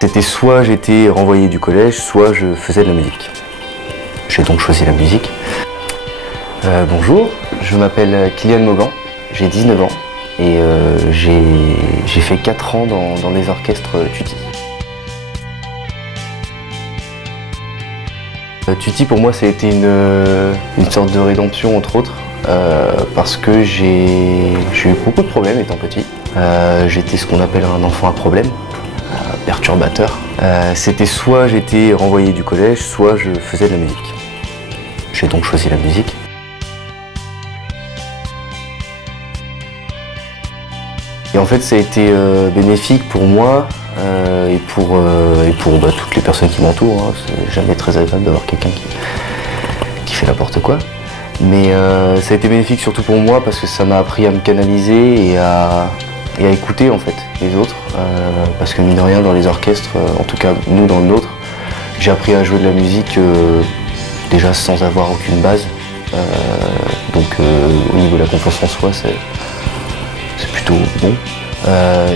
C'était soit j'étais renvoyé du collège, soit je faisais de la musique. J'ai donc choisi la musique. Bonjour, je m'appelle Kylian Maugan, j'ai 19 ans et j'ai fait 4 ans dans les orchestres Tutti. Tutti pour moi ça a été une sorte de rédemption entre autres parce que j'ai eu beaucoup de problèmes étant petit. J'étais ce qu'on appelle un enfant à problème. Perturbateur. C'était soit j'étais renvoyé du collège, soit je faisais de la musique. J'ai donc choisi la musique. Et en fait ça a été bénéfique pour moi et pour toutes les personnes qui m'entourent. Hein. C'est jamais très agréable d'avoir quelqu'un qui fait n'importe quoi. Mais ça a été bénéfique surtout pour moi parce que ça m'a appris à me canaliser et à écouter en fait les autres parce que mine de rien dans les orchestres, en tout cas nous dans le nôtre, j'ai appris à jouer de la musique déjà sans avoir aucune base, donc au niveau de la confiance en soi c'est plutôt bon,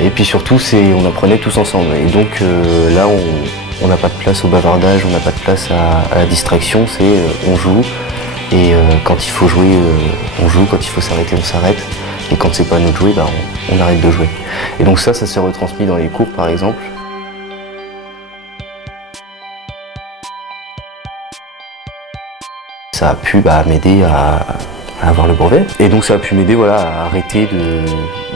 et puis surtout on apprenait tous ensemble et donc là on n'a pas de place au bavardage, on n'a pas de place à la distraction, on joue et quand il faut jouer on joue, quand il faut s'arrêter on s'arrête. Et quand c'est pas à nous de jouer, on arrête de jouer. Et donc ça s'est retransmis dans les cours par exemple. Ça a pu m'aider à avoir le brevet. Et donc ça a pu m'aider à arrêter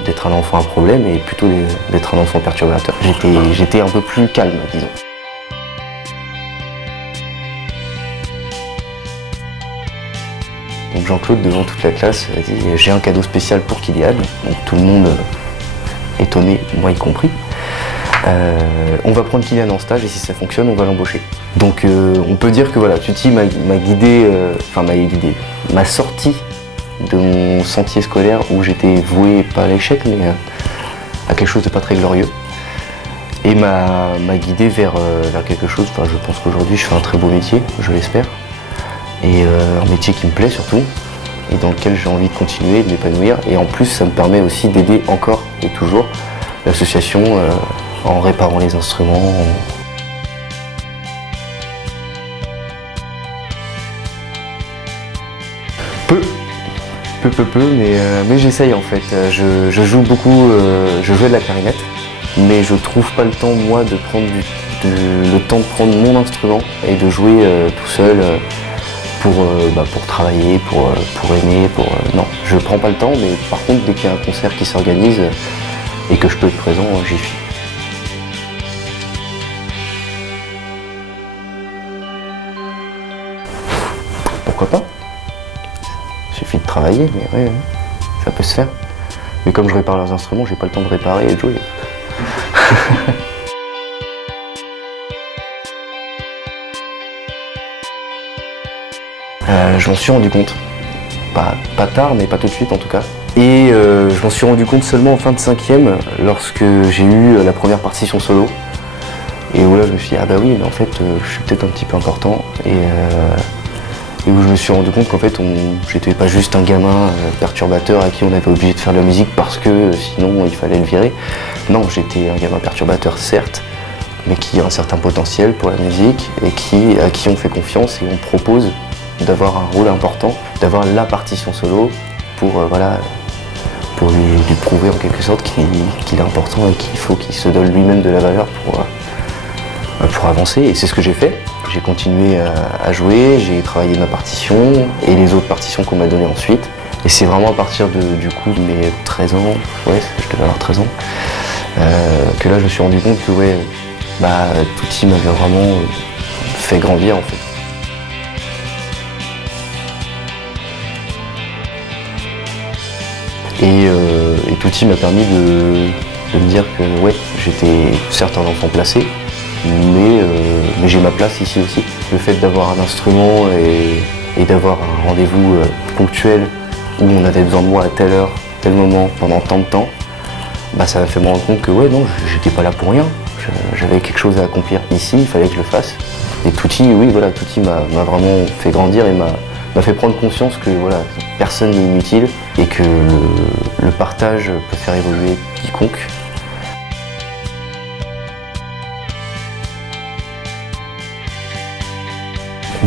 d'être un enfant à problème et plutôt d'être un enfant perturbateur. J'étais un peu plus calme, disons. Donc Jean-Claude, devant toute la classe, a dit « J'ai un cadeau spécial pour Kylian ». Donc tout le monde étonné, moi y compris. On va prendre Kylian en stage et si ça fonctionne, on va l'embaucher. Donc on peut dire que voilà, Tutti m'a guidé, m'a sorti de mon sentier scolaire où j'étais voué, pas à l'échec, mais à quelque chose de pas très glorieux. Et m'a guidé vers quelque chose, je pense qu'aujourd'hui je fais un très beau métier, je l'espère. Et un métier qui me plaît surtout et dans lequel j'ai envie de continuer, de m'épanouir et en plus ça me permet aussi d'aider encore et toujours l'association en réparant les instruments. Peu, mais j'essaye en fait. Je joue beaucoup, je joue de la clarinette, mais je trouve pas le temps moi de prendre le temps de prendre mon instrument et de jouer tout seul. Pour travailler, pour aimer, non, je prends pas le temps, mais par contre dès qu'il y a un concert qui s'organise et que je peux être présent, j'y suis. Pourquoi pas? Il suffit de travailler, mais ouais, ça peut se faire. Mais comme je répare leurs instruments, j'ai pas le temps de réparer et de jouer. Je m'en suis rendu compte, pas tard mais pas tout de suite en tout cas. Et je m'en suis rendu compte seulement en fin de 5e lorsque j'ai eu la première partition solo. Et où là je me suis dit ah bah oui mais en fait je suis peut-être un petit peu important. Et où je me suis rendu compte qu'en fait j'étais pas juste un gamin perturbateur à qui on avait obligé de faire de la musique parce que sinon il fallait le virer. Non, j'étais un gamin perturbateur certes, mais qui a un certain potentiel pour la musique et à qui on fait confiance et on propose d'avoir un rôle important, d'avoir la partition solo pour lui prouver en quelque sorte qu'il est important et qu'il faut qu'il se donne lui-même de la valeur pour avancer. Et c'est ce que j'ai fait. J'ai continué à jouer, j'ai travaillé ma partition et les autres partitions qu'on m'a données ensuite. Et c'est vraiment à partir du coup de mes 13 ans, ouais, je devais avoir 13 ans, que là je me suis rendu compte que ouais, Tutti m'avait vraiment fait grandir en fait. Et Tutti m'a permis de me dire que ouais, j'étais certes un enfant placé, mais j'ai ma place ici aussi. Le fait d'avoir un instrument et d'avoir un rendez-vous ponctuel où on avait besoin de moi à telle heure, tel moment, pendant tant de temps, ça m'a fait me rendre compte que ouais, non, j'étais pas là pour rien. J'avais quelque chose à accomplir ici, il fallait que je le fasse. Et Tutti, oui, voilà, Tutti m'a vraiment fait grandir et m'a fait prendre conscience que voilà, personne n'est inutile et que le partage peut faire évoluer quiconque.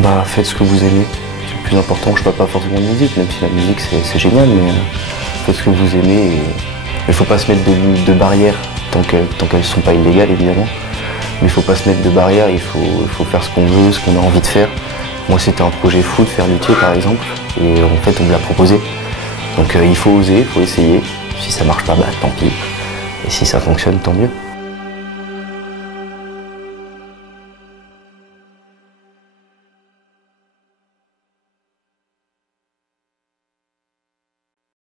Bah faites ce que vous aimez, c'est le plus important. Je parle pas forcément de musique, même si la musique c'est génial, mais faites ce que vous aimez et il faut pas se mettre de barrières tant qu'elles sont pas illégales évidemment. Mais il faut pas se mettre de barrières, il faut faire ce qu'on veut, ce qu'on a envie de faire. Moi c'était un projet fou de faire luthier par exemple, et en fait on me l'a proposé. Donc il faut oser, il faut essayer. Si ça marche pas, bah tant pis. Et si ça fonctionne, tant mieux.